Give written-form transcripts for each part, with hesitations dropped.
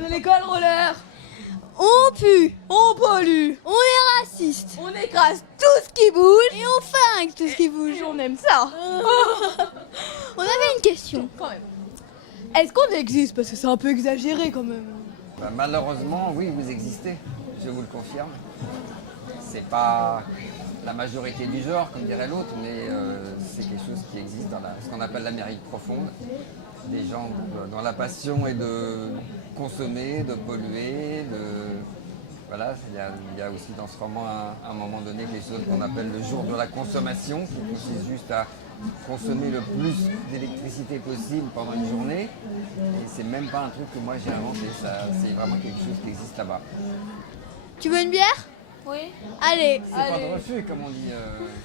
On est l'école roller. On pue, On pollue. on est raciste, On écrase tout ce qui bouge. et on flingue tout ce qui bouge. On aime ça. On avait une question. Quand même. Est-ce qu'on existe? Parce que c'est un peu exagéré quand même. Bah, malheureusement, oui, vous existez, je vous le confirme. C'est pas la majorité du genre, comme dirait l'autre, mais c'est quelque chose qui existe dans ce qu'on appelle l'Amérique profonde. Des gens dont la passion est de consommer, de polluer, Voilà, il y a aussi dans ce roman, à un moment donné, quelque chose qu'on appelle le jour de la consommation, qui consiste juste à consommer le plus d'électricité possible pendant une journée. Et c'est même pas un truc que moi j'ai inventé, c'est vraiment quelque chose qui existe là-bas. Tu veux une bière? Oui. Allez. C'est pas de refus, comme on dit.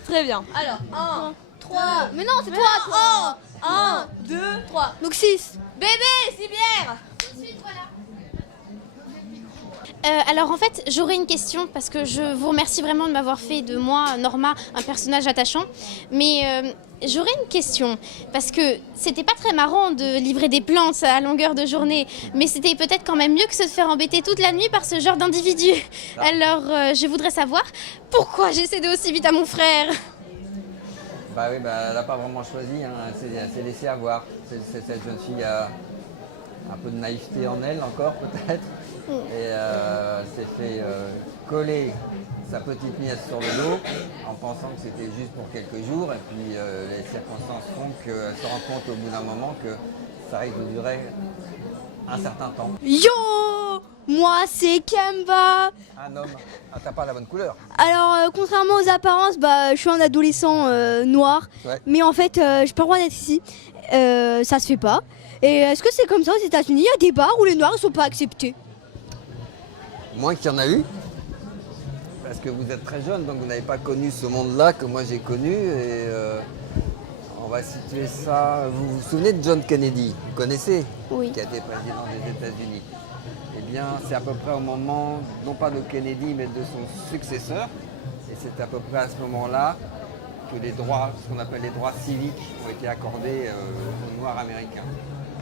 Très bien. Alors, 1, 3. Mais non, c'est toi. 1, 2, 3. Donc 6. Bébé, 6 bières. Alors en fait, j'aurais une question parce que je vous remercie vraiment de m'avoir fait de moi, Norma, un personnage attachant. Mais j'aurais une question parce que c'était pas très marrant de livrer des plantes à longueur de journée, mais c'était peut-être quand même mieux que se faire embêter toute la nuit par ce genre d'individu. Alors je voudrais savoir pourquoi j'ai cédé aussi vite à mon frère. Bah oui, bah, elle n'a pas vraiment choisi, hein. Elle s'est laissée avoir. Cette jeune fille a un peu de naïveté en elle encore peut-être. Et s'est fait coller sa petite nièce sur le dos en pensant que c'était juste pour quelques jours. Et puis les circonstances font qu'elle se rend compte au bout d'un moment que ça risque de durer un certain temps. Yo, moi c'est Kemba. Un homme, t'as pas la bonne couleur. Alors, contrairement aux apparences, je suis un adolescent noir. Ouais. Mais en fait, j'ai pas le droit d'être ici. Ça se fait pas. Et est-ce que c'est comme ça aux États-Unis? Il y a des bars où les noirs ne sont pas acceptés. Moins qu'il y en a eu, parce que vous êtes très jeune, donc vous n'avez pas connu ce monde-là que moi j'ai connu. Et on va situer ça. Vous vous souvenez de John Kennedy? Vous connaissez? Oui. Qui a été président des États-Unis. Eh bien, c'est à peu près au moment, non pas de Kennedy, mais de son successeur. Et c'est à peu près à ce moment-là que les droits, ce qu'on appelle les droits civiques, ont été accordés aux Noirs américains.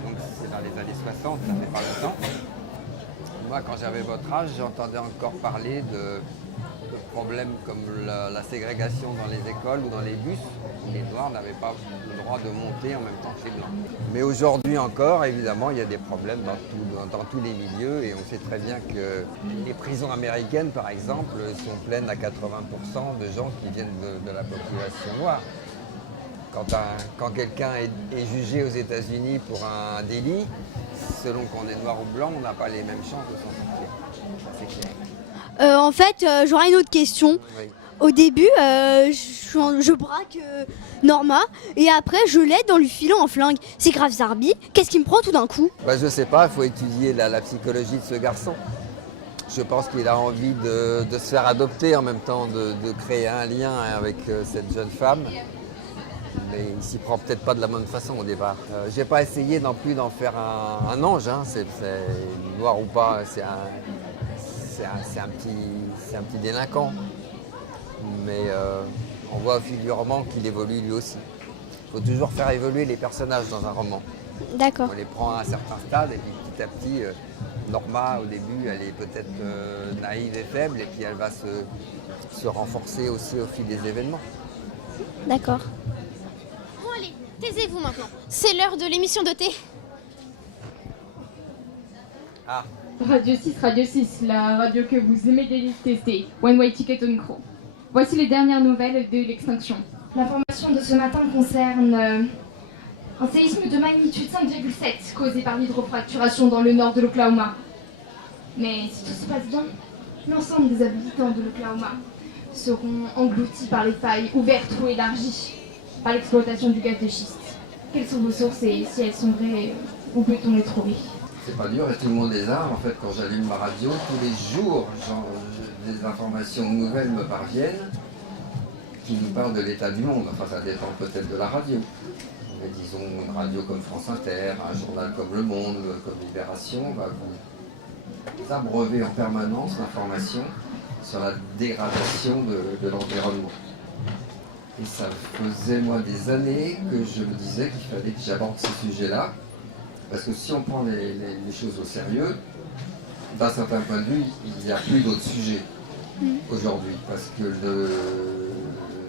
Donc c'est dans les années 60, ça fait pas longtemps. Moi, quand j'avais votre âge, j'entendais encore parler de problèmes comme la ségrégation dans les écoles ou dans les bus, où les Noirs n'avaient pas le droit de monter en même temps que les Blancs. Mais aujourd'hui encore, évidemment, il y a des problèmes dans tous les milieux et on sait très bien que les prisons américaines, par exemple, sont pleines à 80% de gens qui viennent de la population noire. Quand quelqu'un est jugé aux États-Unis pour un délit, selon qu'on est noir ou blanc, on n'a pas les mêmes chances de s'en sortir. C'est clair. En fait, j'aurais une autre question. Oui. Au début, je braque Norma et après je l'aide en lui filant un flingue. C'est grave Zarbi. Qu'est-ce qui me prend tout d'un coup? Je ne sais pas, il faut étudier la psychologie de ce garçon. Je pense qu'il a envie de se faire adopter en même temps, de créer un lien avec cette jeune femme. Mais il s'y prend peut-être pas de la bonne façon au départ. J'ai pas essayé non plus d'en faire un ange, hein. C'est noir ou pas, c'est un petit délinquant. Mais on voit au fil du roman qu'il évolue lui aussi. Il faut toujours faire évoluer les personnages dans un roman. D'accord. On les prend à un certain stade et puis petit à petit, Norma au début elle est peut-être naïve et faible et puis elle va se renforcer aussi au fil des événements. D'accord. Bon allez, taisez-vous maintenant. C'est l'heure de l'émission de thé. Ah, Radio 6, la radio que vous aimez détester. One Way Ticket au micro. Voici les dernières nouvelles de l'extinction. L'information de ce matin concerne un séisme de magnitude 5,7 causé par l'hydrofracturation dans le nord de l'Oklahoma. Mais si tout se passe bien, l'ensemble des habitants de l'Oklahoma seront engloutis par les failles ouvertes ou élargies par l'exploitation du gaz de schiste. Quelles sont vos sources et si elles sont vraies, où peut-on les trouver? c'est pas dur et tout le monde les a. En fait, quand j'allume ma radio, tous les jours, des informations nouvelles me parviennent qui nous parlent de l'état du monde. Enfin, ça dépend peut-être de la radio. Mais disons, une radio comme France Inter, un journal comme Le Monde, comme Libération, va vous abreuver en permanence l'information sur la dégradation de l'environnement. Et ça faisait, moi, des années que je me disais qu'il fallait que j'aborde ces sujets-là. Parce que si on prend les choses au sérieux, d'un certain point de vue, il n'y a plus d'autres sujets aujourd'hui, parce que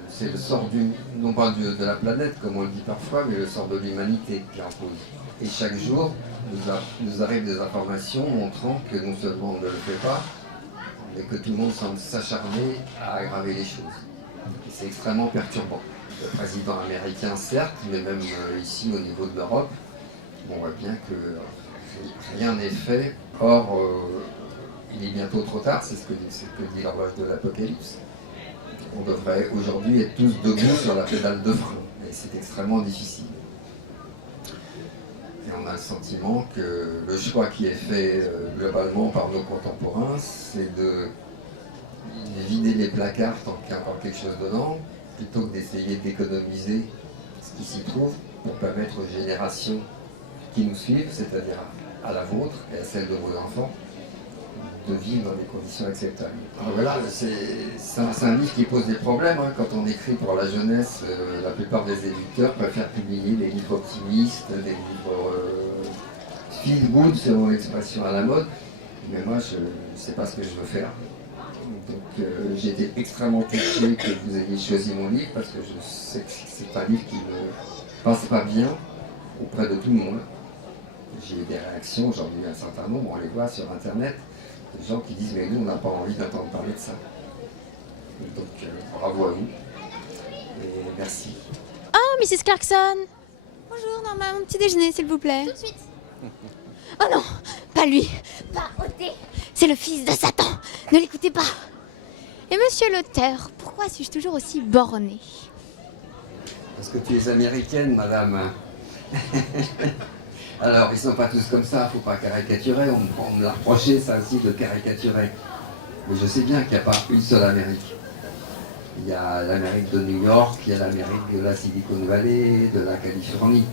c'est le sort non pas de la planète, comme on le dit parfois, mais le sort de l'humanité qui en pose. Et chaque jour, nous arrivent des informations montrant que non seulement on ne le fait pas, mais que tout le monde semble s'acharner à aggraver les choses. Et c'est extrêmement perturbant. Le président américain, certes, mais même ici au niveau de l'Europe, on voit bien que rien n'est fait. Or, il est bientôt trop tard, c'est ce que dit l'horloge de l'Apocalypse. On devrait aujourd'hui être tous debout sur la pédale de frein, et c'est extrêmement difficile. Et on a le sentiment que le choix qui est fait globalement par nos contemporains, c'est de vider les placards tant qu'il y a encore quelque chose dedans, plutôt que d'essayer d'économiser ce qui s'y trouve pour permettre aux générations qui nous suivent, c'est-à-dire à la vôtre et à celle de vos enfants, de vivre dans des conditions acceptables. Alors voilà, c'est un livre qui pose des problèmes. Hein. Quand on écrit pour la jeunesse, la plupart des éditeurs préfèrent publier des livres optimistes, des livres feel good, selon l'expression à la mode. Mais moi, je ne sais pas ce que je veux faire. Donc j'ai été extrêmement touché que vous ayez choisi mon livre, parce que je sais que c'est un livre qui ne passe pas bien auprès de tout le monde. J'ai eu des réactions, j'en ai eu un certain nombre, on les voit sur Internet, des gens qui disent « mais nous, on n'a pas envie d'entendre parler de ça ». Donc bravo à vous et merci. Oh, Mrs. Clarkson! Bonjour Norma, mon petit déjeuner s'il vous plaît. Tout de suite. Oh non, pas lui, pas ôté. C'est le fils de Satan, ne l'écoutez pas. Et monsieur l'auteur, pourquoi suis-je toujours aussi borné? Parce que tu es américaine, madame. Alors, ils ne sont pas tous comme ça, il ne faut pas caricaturer, on me l'a reproché ça aussi de caricaturer. Mais je sais bien qu'il n'y a pas une seule Amérique. Il y a l'Amérique de New York, il y a l'Amérique de la Silicon Valley, de la Californie.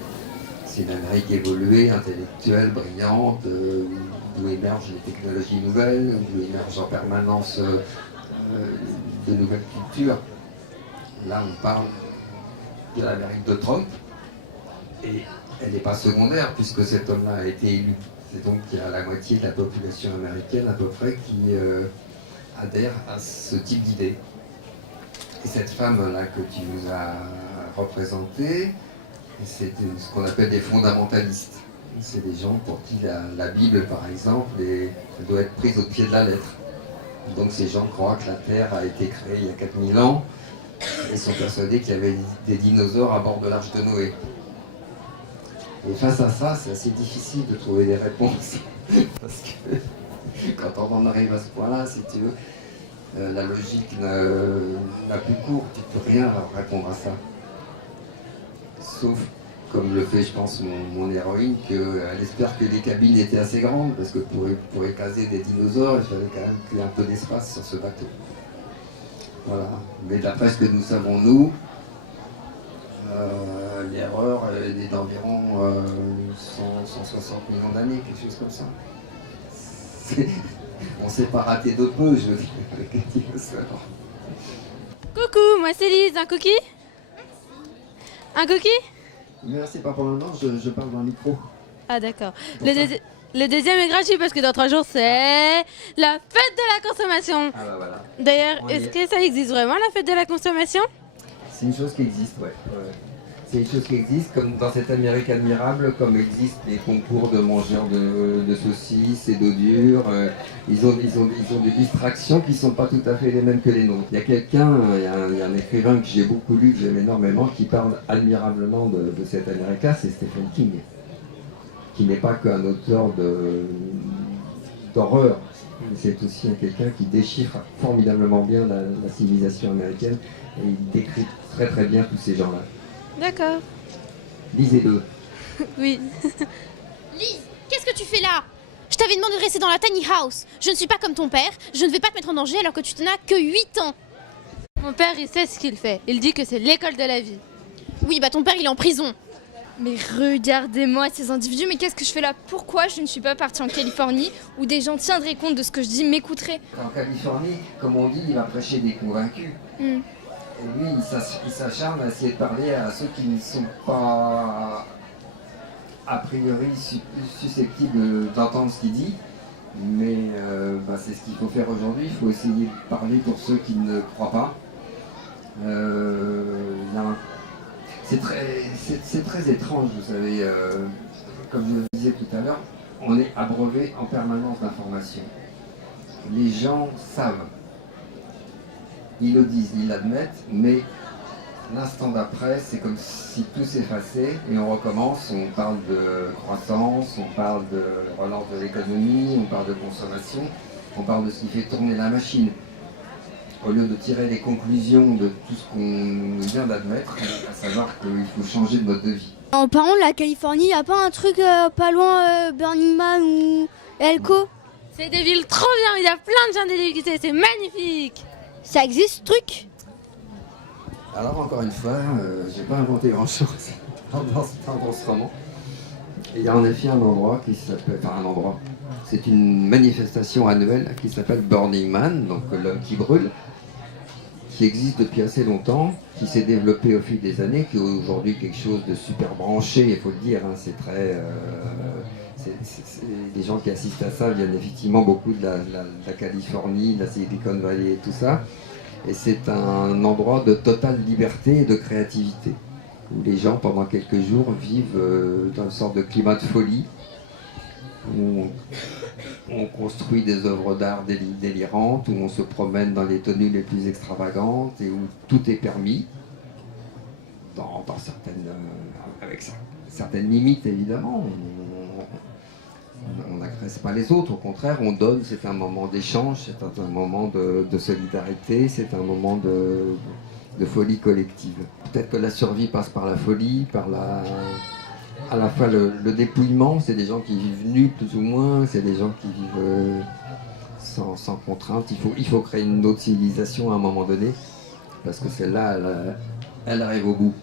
C'est une Amérique évoluée, intellectuelle, brillante, d'où émergent les technologies nouvelles, d'où émergent en permanence de nouvelles cultures. Là, on parle de l'Amérique de Trump, et elle n'est pas secondaire puisque cet homme-là a été élu. C'est donc qu'il y a la moitié de la population américaine à peu près qui adhère à ce type d'idée. Et cette femme-là que tu nous as représentée, c'est ce qu'on appelle des fondamentalistes. C'est des gens pour qui la Bible, par exemple, elle doit être prise au pied de la lettre. Donc ces gens croient que la Terre a été créée il y a 4000 ans et sont persuadés qu'il y avait des dinosaures à bord de l'arche de Noé. Et face à ça, c'est assez difficile de trouver des réponses. Parce que quand on en arrive à ce point-là, si tu veux, la logique n'a plus cours, tu ne peux rien répondre à ça. Sauf, comme le fait, je pense, mon héroïne, qu'elle espère que les cabines étaient assez grandes, parce que pour écraser des dinosaures, il fallait quand même qu'il y ait un peu d'espace sur ce bateau. Voilà. Mais d'après ce que nous savons, nous, l'erreur est d'environ 160 millions d'années, quelque chose comme ça. On s'est pas raté de peu, je veux dire, avec les dinosaures. Coucou, moi c'est Lise, un cookie? Un cookie? Merci, pas pour le moment, je parle dans le micro. Ah d'accord. Le deuxième est gratuit parce que dans 3 jours c'est la fête de la consommation. Ah bah voilà. D'ailleurs, est-ce que ça existe vraiment la fête de la consommation? C'est une chose qui existe, ouais. C'est une chose qui existe, comme dans cette Amérique admirable, comme existent les concours de mangeurs de saucisses et d'eau dure. Ils ont des distractions qui ne sont pas tout à fait les mêmes que les nôtres. Il y a quelqu'un, il y a un écrivain que j'ai beaucoup lu, que j'aime énormément, qui parle admirablement de cette Amérique, c'est Stephen King, qui n'est pas qu'un auteur d'horreur. C'est aussi quelqu'un qui déchiffre formidablement bien la civilisation américaine, et il décrit très très bien tous ces gens-là. D'accord. Lisez-le. Oui. Lise, qu'est-ce que tu fais là? Je t'avais demandé de rester dans la tiny house. Je ne suis pas comme ton père, je ne vais pas te mettre en danger alors que tu n'as que 8 ans. Mon père, il sait ce qu'il fait. Il dit que c'est l'école de la vie. Oui, bah ton père il est en prison. Mais regardez-moi ces individus, mais qu'est-ce que je fais là? Pourquoi je ne suis pas partie en Californie où des gens tiendraient compte de ce que je dis, m'écouteraient? En Californie, comme on dit, il va prêcher des convaincus. Et lui, il s'acharne à essayer de parler à ceux qui ne sont pas a priori susceptibles d'entendre ce qu'il dit. Mais c'est ce qu'il faut faire aujourd'hui. Il faut essayer de parler pour ceux qui ne croient pas. C'est très étrange, vous savez. Comme je le disais tout à l'heure, on est abreuvé en permanence d'informations. Les gens savent. Ils le disent, ils l'admettent, mais l'instant d'après, c'est comme si tout s'effaçait et on recommence. On parle de croissance, on parle de relance de l'économie, on parle de consommation, on parle de ce qui fait tourner la machine. Au lieu de tirer les conclusions de tout ce qu'on vient d'admettre, à savoir qu'il faut changer de mode de vie. En parlant de la Californie, il n'y a pas un truc pas loin, Burning Man ou Elko? C'est des villes trop bien, il y a plein de gens d'électricité, c'est magnifique. Ça existe ce truc? Alors encore une fois, j'ai pas inventé grand-chose dans ce roman. Il y a en effet un endroit qui s'appelle, c'est une manifestation annuelle qui s'appelle Burning Man, donc l'homme qui brûle, qui existe depuis assez longtemps, qui s'est développé au fil des années, qui est aujourd'hui quelque chose de super branché, il faut le dire, hein, c'est très... les gens qui assistent à ça viennent effectivement beaucoup de la Californie, de la Silicon Valley et tout ça. Et c'est un endroit de totale liberté et de créativité, où les gens pendant quelques jours vivent dans une sorte de climat de folie, où on construit des œuvres d'art délirantes, où on se promène dans les tenues les plus extravagantes et où tout est permis, avec certaines limites évidemment. On n'agresse pas les autres, au contraire, on donne, c'est un moment d'échange, c'est un moment de solidarité, c'est un moment de folie collective. Peut-être que la survie passe par la folie, à la fois le dépouillement, c'est des gens qui vivent nus plus ou moins, c'est des gens qui vivent sans contrainte. Il faut créer une autre civilisation à un moment donné, parce que celle-là, elle arrive au bout.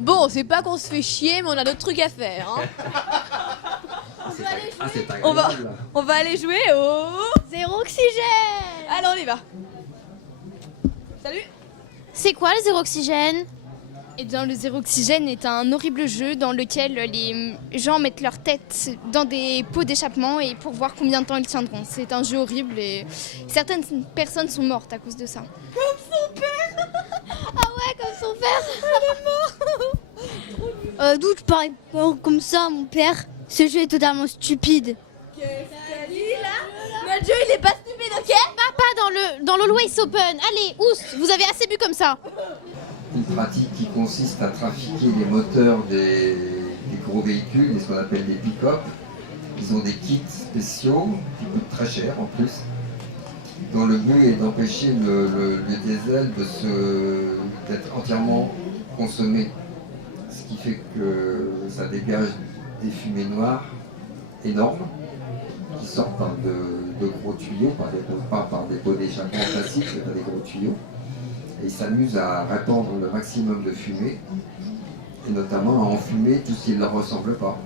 Bon, c'est pas qu'on se fait chier, mais on a d'autres trucs à faire. Hein. On va aller jouer au... Zéro oxygène! Allez, on y va. Salut. C'est quoi le zéro oxygène? Et bien, le zéro oxygène est un horrible jeu dans lequel les gens mettent leur tête dans des pots d'échappement et pour voir combien de temps ils tiendront. C'est un jeu horrible et certaines personnes sont mortes à cause de ça. Comme son père! Ah ouais, comme son père! Elle est morte! D'où tu parles comme ça, mon père? Ce jeu est totalement stupide. Qu'est-ce qu'elle dit là? Notre jeu, il est pas stupide, ok? Pas dans l'Always Open. Allez, oust, vous avez assez bu comme ça. Une pratique qui consiste à trafiquer les moteurs des gros véhicules, ce qu'on appelle des pick-up. Ils ont des kits spéciaux qui coûtent très cher en plus, dont le but est d'empêcher le diesel d'être entièrement consommé. Ce qui fait que ça dégage des fumées noires énormes qui sortent par de gros tuyaux, pas par des pots d'échappement classiques, mais par des gros tuyaux. Et ils s'amusent à répandre le maximum de fumée, et notamment à enfumer tout ce qui ne leur ressemble pas.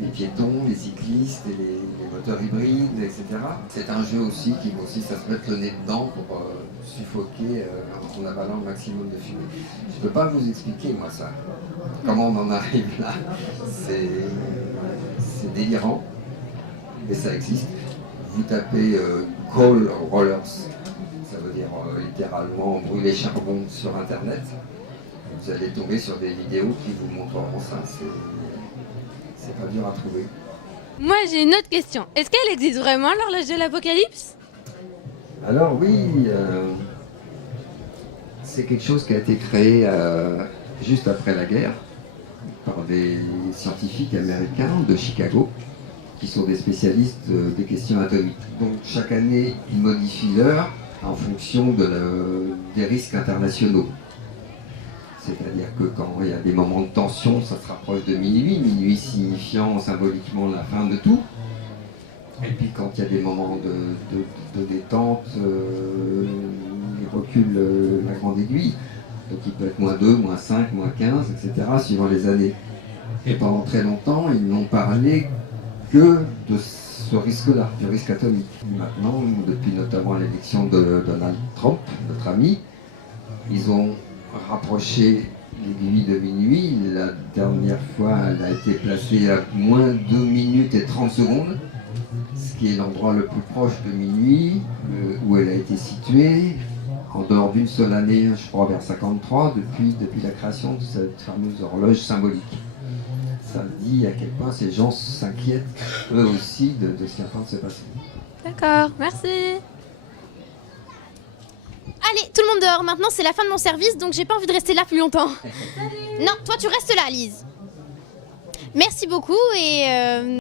Les piétons, les cyclistes, et les moteurs hybrides, etc. C'est un jeu aussi qui consiste à se mettre le nez dedans pour suffoquer en avalant le maximum de fumée. Je ne peux pas vous expliquer, moi, ça. Comment on en arrive là. C'est délirant, mais ça existe. Vous tapez Coal Rollers, ça veut dire littéralement brûler charbon sur internet. Vous allez tomber sur des vidéos qui vous montreront ça. C'est pas dur à trouver. Moi, j'ai une autre question. Est-ce qu'elle existe vraiment, l'horloge de l'Apocalypse? Alors oui, c'est quelque chose qui a été créé juste après la guerre par des scientifiques américains de Chicago qui sont des spécialistes des questions atomiques. Donc chaque année, ils modifient l'heure en fonction des risques internationaux. C'est-à-dire que quand il y a des moments de tension, ça se rapproche de minuit signifiant symboliquement la fin de tout. Et puis quand il y a des moments de détente, il recule la grande aiguille. Donc il peut être -2, -5, -15, etc. suivant les années. Et pendant très longtemps, ils n'ont parlé que de ce risque-là, du risque atomique. Maintenant, depuis notamment l'élection de Donald Trump, notre ami, ils ont rapproché l'aiguille de minuit, la dernière fois, elle a été placée à moins 2 minutes et 30 secondes, ce qui est l'endroit le plus proche de minuit, où elle a été située, en dehors d'une seule année, je crois vers 53, depuis la création de cette fameuse horloge symbolique. Ça dit à quel point ces gens s'inquiètent eux aussi de ce qui est en train de se passer. D'accord, merci. Allez, tout le monde dehors. Maintenant, c'est la fin de mon service, donc j'ai pas envie de rester là plus longtemps. Non, toi, tu restes là, Lise. Merci beaucoup et...